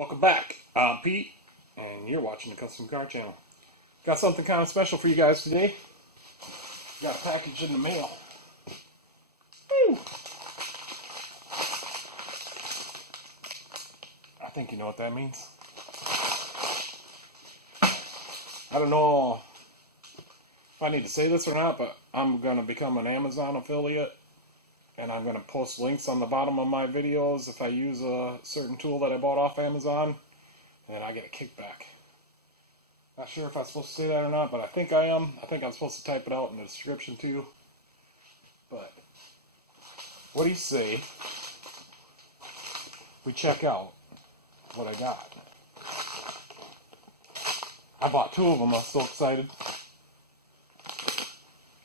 Welcome back. I'm Pete, and you're watching the Custom Car Channel. Got something kind of special for you guys today. Got a package in the mail. Woo! I think you know what that means. I don't know if I need to say this or not, but I'm going to become an Amazon affiliate. And I'm going to post links on the bottom of my videos if I use a certain tool that I bought off Amazon. And I get a kickback. Not sure if I'm supposed to say that or not, but I think I am. I think I'm supposed to type it out in the description too. But what do you say we check out what I got? I bought two of them. I'm so excited.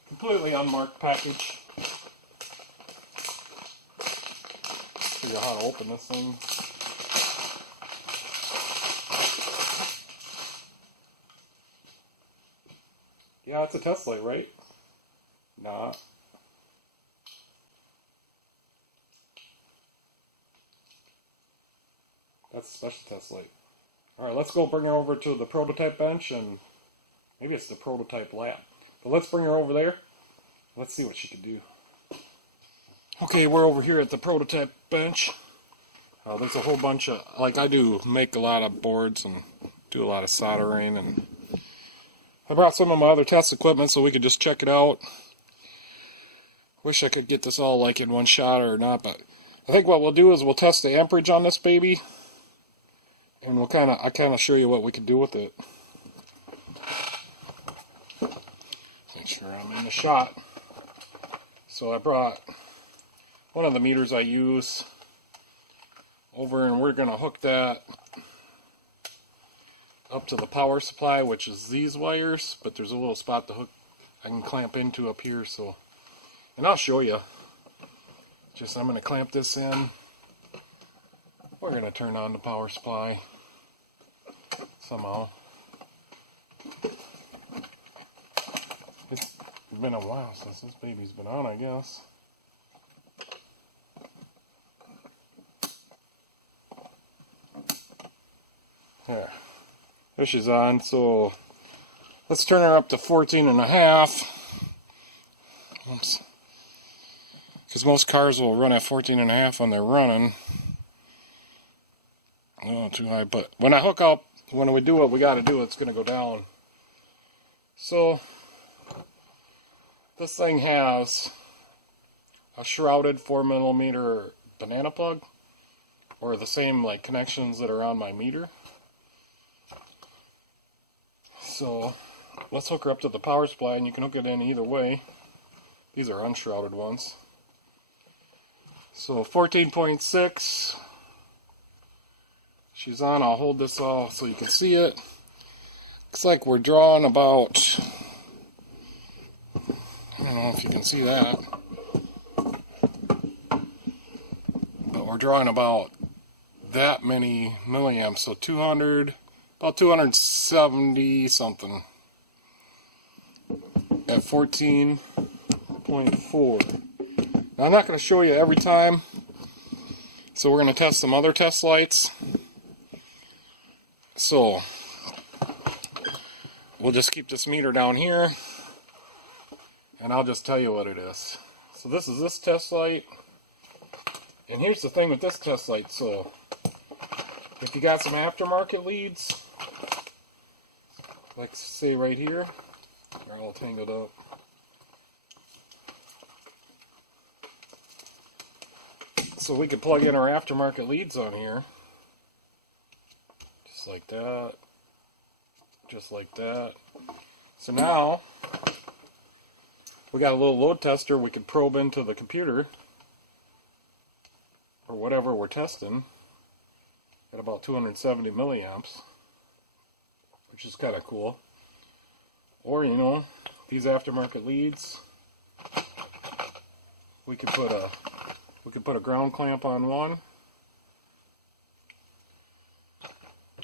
Completely unmarked package. Figure out how to open this thing. Yeah, it's a test light, right? Nah. That's a special test light. Alright, let's go bring her over to the prototype bench, and maybe it's the prototype lab. But let's bring her over there. Let's see what she can do. Okay, we're over here at the prototype bench. There's a whole bunch of, like I do, make a lot of boards and do a lot of soldering, and I brought some of my other test equipment so we could just check it out. Wish I could get this all like in one shot or not, but I think what we'll do is we'll test the amperage on this baby, and I kind of show you what we can do with it. Make sure I'm in the shot. So I brought one of the meters I use over, and we're going to hook that up to the power supply, which is these wires, but there's a little spot to hook I can clamp into up here, so, and I'll show you. I'm going to clamp this in. We're going to turn on the power supply somehow. It's been a while since this baby's been on, I guess. There she's on, so let's turn her up to 14.5. Oops. Because most cars will run at 14.5 when they're running. Oh, too high, but when I hook up, when we do what we got to do, it's going to go down. So, this thing has a shrouded 4mm banana plug, or the same like connections that are on my meter. So let's hook her up to the power supply, and you can hook it in either way. These are unshrouded ones. So 14.6. She's on. I'll hold this off so you can see it. Looks like we're drawing about, I don't know if you can see that, but we're drawing about that many milliamps, so 200, about 270 something at 14.4. Now I'm not going to show you every time, so we're going to test some other test lights. So we'll just keep this meter down here, and I'll just tell you what it is. So this is this test light, and here's the thing with this test light. So if you got some aftermarket leads, like say right here, they're all tangled up. So we could plug in our aftermarket leads on here, just like that, just like that. So now we got a little load tester we could probe into the computer, or whatever we're testing, at about 270 milliamps, which is kind of cool. Or, you know, these aftermarket leads, we could put a ground clamp on one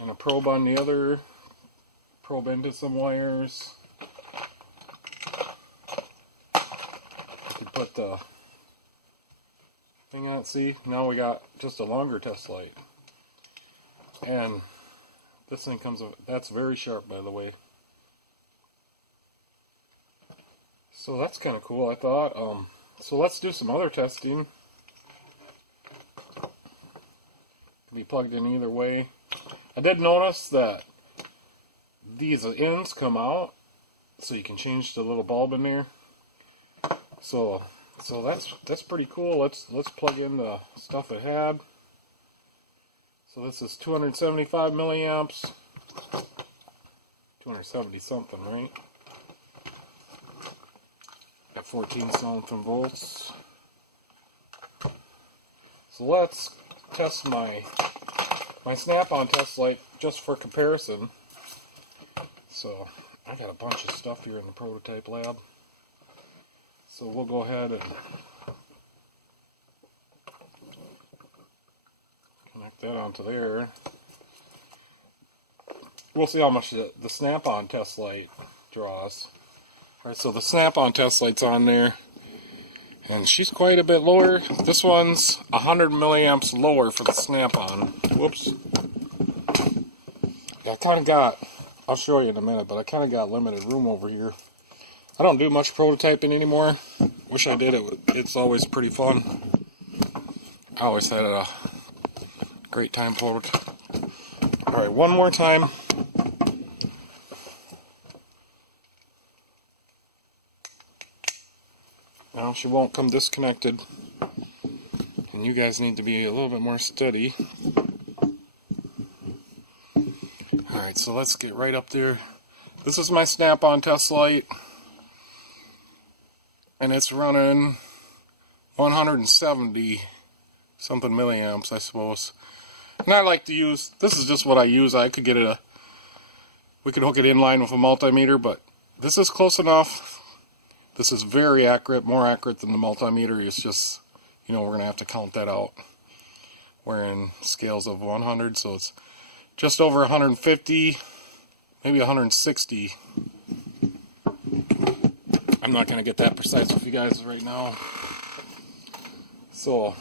and a probe on the other, probe into some wires. We could put the thing on. See, now we got just a longer test light. And this thing comes, that's very sharp, by the way. So that's kind of cool, I thought. So let's do some other testing. Can be plugged in either way. I did notice that these ends come out, so you can change the little bulb in there. So that's pretty cool. Let's plug in the stuff it had. So this is 275 milliamps, 270 something, right? At 14 something volts. So let's test my snap-on test light just for comparison. So I got a bunch of stuff here in the prototype lab. So we'll go ahead and connect that onto there. We'll see how much the snap-on test light draws. Alright, so the snap-on test light's on there, and she's quite a bit lower. This one's 100 milliamps lower for the snap-on. Whoops. I kind of got, I'll show you in a minute, but I kind of got limited room over here. I don't do much prototyping anymore. Wish I did. It's always pretty fun. I always had a great time prototyping. Alright, one more time. Now she won't come disconnected. And you guys need to be a little bit more steady. Alright, so let's get right up there. This is my snap-on test light. And it's running 170 something milliamps, I suppose. And I like to use, this is just what I use. I could get it we could hook it in line with a multimeter, but this is close enough. This is very accurate, more accurate than the multimeter. It's just, you know, we're going to have to count that out. We're in scales of 100, so it's just over 150, maybe 160. I'm not going to get that precise with you guys right now. So,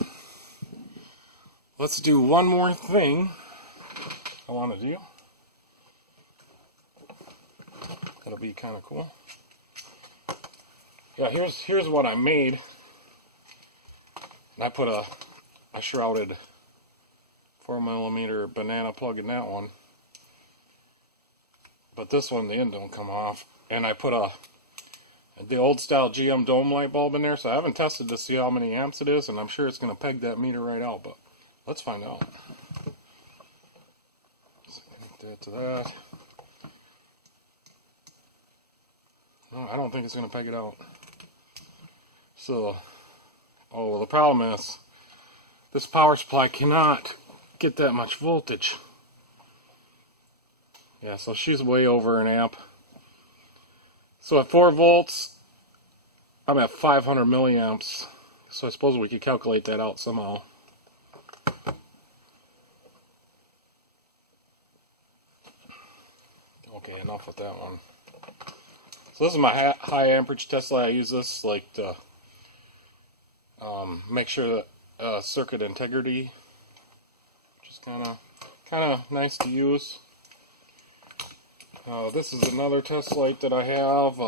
let's do one more thing I want to do. That'll be kind of cool. Yeah, here's what I made. And I shrouded 4mm banana plug in that one. But this one, the end don't come off. And I put the old style GM dome light bulb in there, so I haven't tested to see how many amps it is, and I'm sure it's going to peg that meter right out, but let's find out. So connect that to that. No, I don't think it's going to peg it out. So, oh, well, the problem is this power supply cannot get that much voltage. Yeah, so she's way over an amp. So at 4 volts, I'm at 500 milliamps. So I suppose we could calculate that out somehow. Okay, enough with that one. So this is my high amperage test light. I use this like to make sure that circuit integrity, which is kind of nice to use. This is another test light that I have.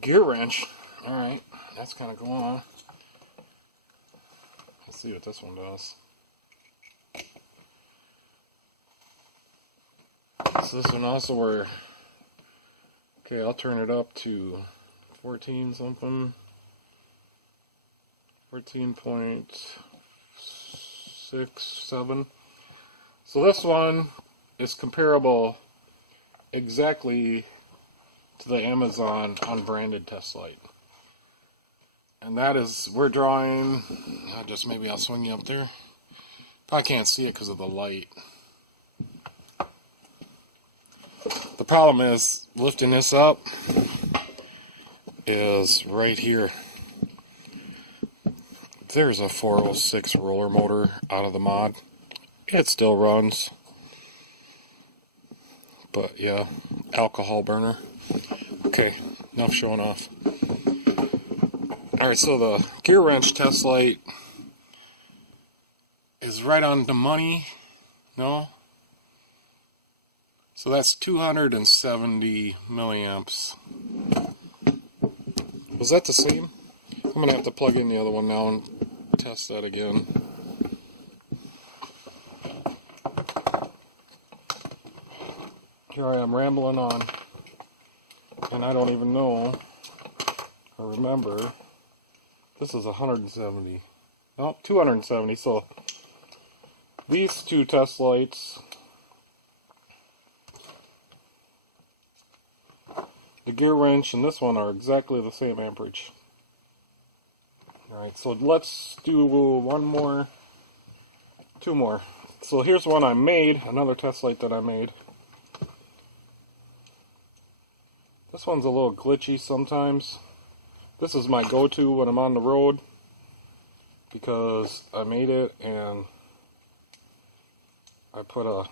Gear wrench. Alright, that's kind of going on. Let's see what this one does. So this one also where, okay, I'll turn it up to 14 something. 14.67. So this one is comparable exactly to the Amazon unbranded test light. And that is, we're drawing, maybe I'll swing you up there. Probably can't see it because of the light. The problem is, lifting this up is right here. There's a 406 roller motor out of the mod. It still runs. But yeah, alcohol burner. Okay, enough showing off. Alright, so the gear wrench test light is right on the money. No? So that's 270 milliamps. Was that the same? I'm going to have to plug in the other one now and test that again. Here I am rambling on, and I don't even know or remember. This is 170. No, 270. So these two test lights, the gear wrench and this one, are exactly the same amperage. Alright, so let's do one more, two more. So here's one I made, another test light that I made. This one's a little glitchy sometimes. This is my go-to when I'm on the road because I made it and I put a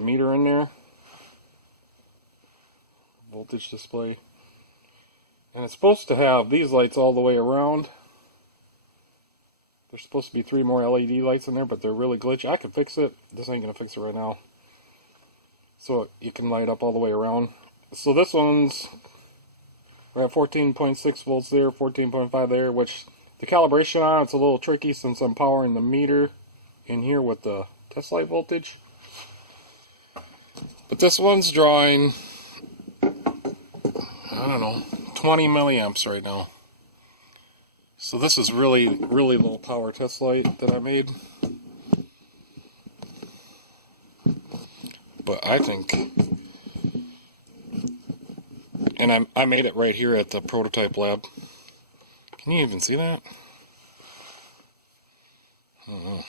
meter in there, voltage display, and it's supposed to have these lights all the way around. There's supposed to be 3 more LED lights in there, but they're really glitchy. I could fix it. This ain't gonna fix it right now. So you can light up all the way around. So this one's, we're at 14.6 volts there, 14.5 there, which the calibration on it's a little tricky since I'm powering the meter in here with the test light voltage. But this one's drawing, I don't know, 20 milliamps right now. So this is really, really low power test light that I made. But I think, and I made it right here at the prototype lab. Can you even see that? I don't know.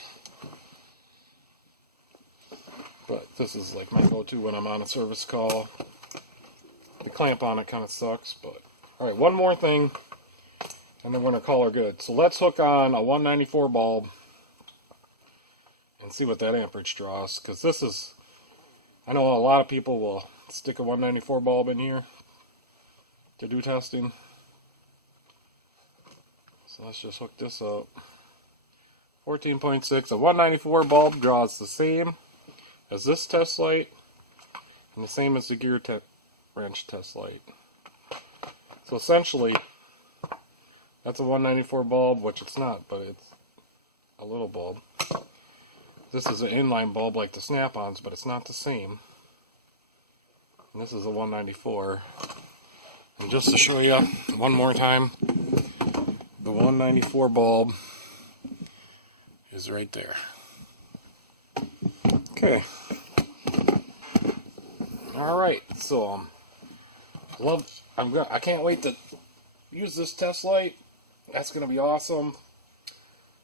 But this is like my go-to when I'm on a service call. The clamp on it kind of sucks, but alright, one more thing and then we're going to call her good. So let's hook on a 194 bulb and see what that amperage draws, because this is, I know a lot of people will stick a 194 bulb in here to do testing. So let's just hook this up. 14.6, a 194 bulb draws the same as this test light and the same as the gear wrench test light. So essentially that's a 194 bulb, which it's not, but it's a little bulb. This is an inline bulb like the snap-ons, but it's not the same. And this is a 194. And just to show you one more time, the 194 bulb is right there. Okay. Alright, so I can't wait to use this test light. That's gonna be awesome.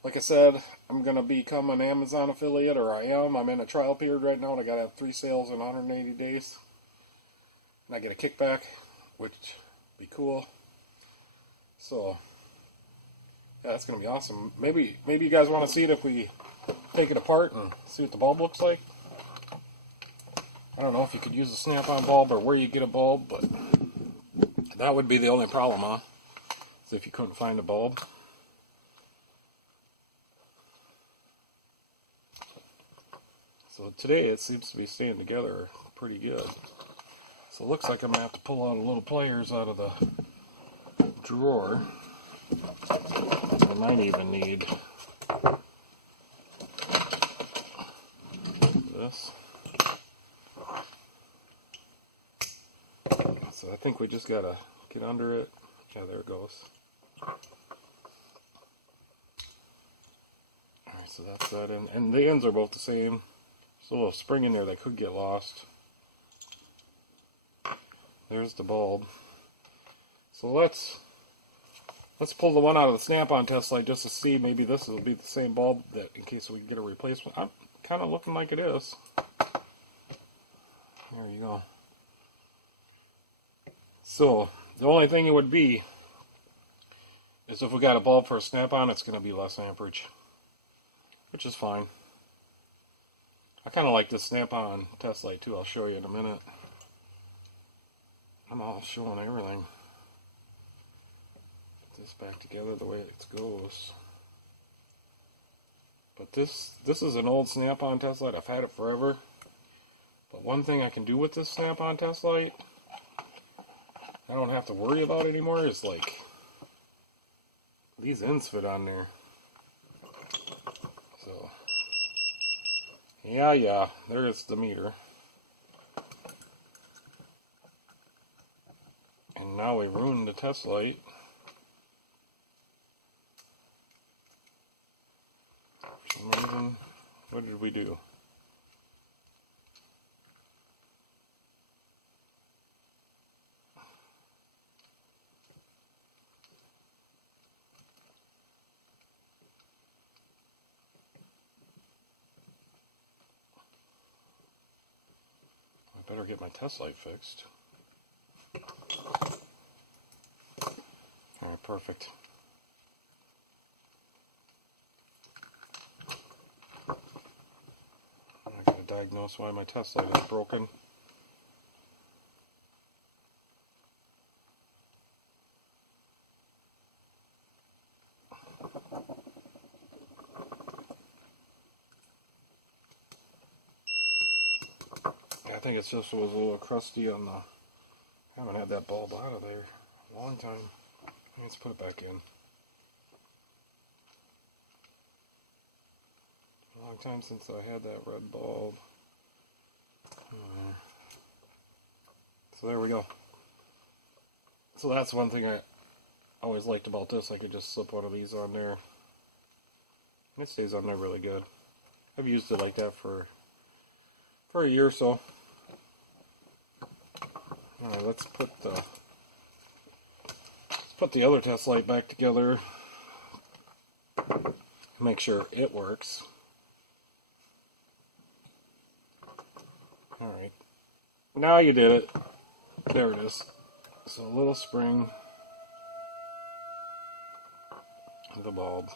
Like I said, I'm gonna become an Amazon affiliate, or I am. I'm in a trial period right now, and I gotta have 3 sales in 180 days. And I get a kickback, which would be cool. So yeah, that's gonna be awesome. Maybe you guys want to see it if we take it apart and see what the bulb looks like. I don't know if you could use a snap-on bulb or where you get a bulb, but that would be the only problem, huh? Is if you couldn't find a bulb. So today it seems to be staying together pretty good. So it looks like I'm going to have to pull out a little pliers out of the drawer. I might even need this. So I think we just got to get under it. Yeah, there it goes. Alright, so that's that end. And the ends are both the same. There's a little spring in there that could get lost. There's the bulb. So let's pull the one out of the snap-on test light just to see. Maybe this will be the same bulb, that in case we get a replacement. I'm kind of looking like it is. There you go. So the only thing it would be is if we got a bulb for a snap-on, it's going to be less amperage, which is fine. I kind of like this snap-on test light too. I'll show you in a minute. I'm all showing everything. this back together the way it goes. But this is an old snap-on test light. I've had it forever. But one thing I can do with this snap-on test light, I don't have to worry about anymore, is like these ends fit on there. So yeah, there's the meter. And now we ruined the test light. For some reason, what did we do? I better get my test light fixed. Alright, perfect. I gotta diagnose why my test light is broken. I think it's just it was a little crusty on the... I haven't had that bulb out of there in a long time. Let's put it back in. A long time since I had that red bulb. So there we go. So that's one thing I always liked about this. I could just slip one of these on there. It stays on there really good. I've used it like that for a year or so. Alright, let's put the other test light back together. Make sure it works. Alright. Now you did it. There it is. So a little spring. The bulb.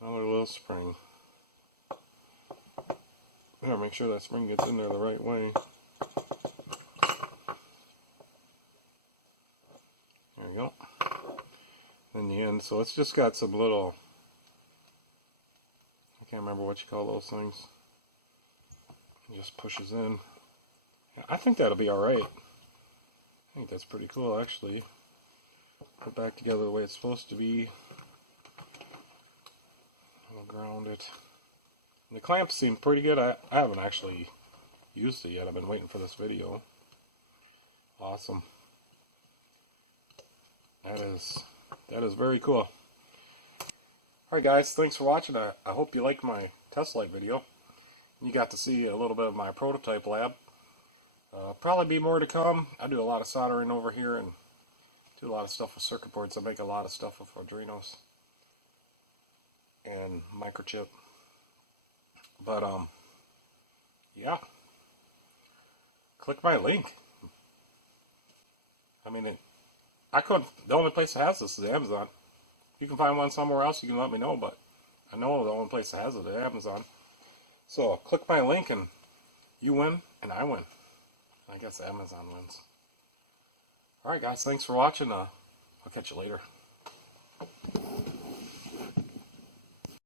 Another little spring. Gotta make sure that spring gets in there the right way. There we go. In the end, so it's just got some little, I can't remember what you call those things. It just pushes in. Yeah, I think that'll be alright. I think that's pretty cool actually. Put back together the way it's supposed to be. I'll ground it. And the clamps seem pretty good. I haven't actually used it yet. I've been waiting for this video. Awesome. That is very cool. Alright guys, thanks for watching. I hope you liked my test light video. You got to see a little bit of my prototype lab. Probably be more to come. I do a lot of soldering over here and do a lot of stuff with circuit boards. I make a lot of stuff with Arduinos and microchip. But yeah, click my link. I mean, the only place that has this is Amazon. If you can find one somewhere else, you can let me know, but I know the only place that has it is Amazon. So click my link and you win and I win. I guess Amazon wins. Alright guys, thanks for watching. I'll catch you later.